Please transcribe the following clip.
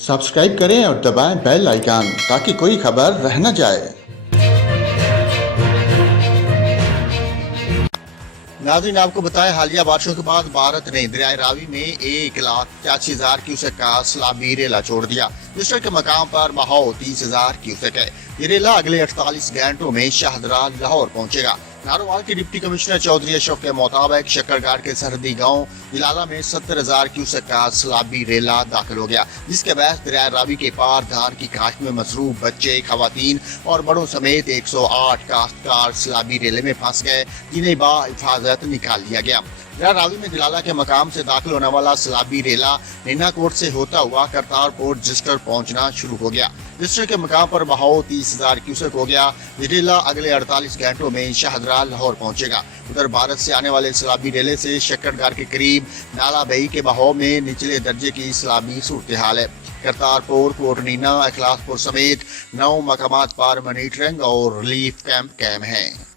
Subscribe करें और दबाएं बेल आइकन ताकि कोई खबर रह न जाए। नाज़रीन, आपको बताएं, हालिया बारिशों के बाद भारत ने दरियाए रावी में 1,85,000 क्यूसेक का सैलाबी रेला छोड़ दिया। डिस्ट्रिक्ट के मकाम पर बहाव 30,000 क्यूसेक है। ये रेला अगले 48 घंटों में शाहदरा लाहौर पहुंचेगा। नारोवाल के डिप्टी कमिश्नर चौधरी अशरफ के मुताबिक शक्करगाड़ के सरहदी गांव दिलाला में 70,000 क्यूसेक का सैलाबी रेला दाखिल हो गया, जिसके बाद दरिया रावी के पार धान की काश्त में मसरूफ बच्चे, खवातीन और बड़ों समेत 108 काश्तकार सैलाबी रेले में फंस गए, जिन्हें बाहिफाजत निकाल लिया गया। दरिया रावी में दिलाला के मकाम से दाखिल होने वाला सैलाबी रेला नैनाकोट से होता हुआ करतारपुर रजिस्टर पहुंचना शुरू हो गया। रजिस्टर के मकाम पर बहाव 30,000 क्यूसेक हो गया। ये रेला अगले 48 घंटों में शाहदरा लाहौर पहुंचेगा। उधर भारत से आने वाले सैलाबी रेले से शक्करगाड़ के करीब नाला बही के बहाव में निचले दर्जे की सैलाबी सूरत हाल है। करतारपुर, कोटनीना, अखलासपुर समेत 9 मकामात पर मॉनिटरिंग और रिलीफ कैंप कायम हैं।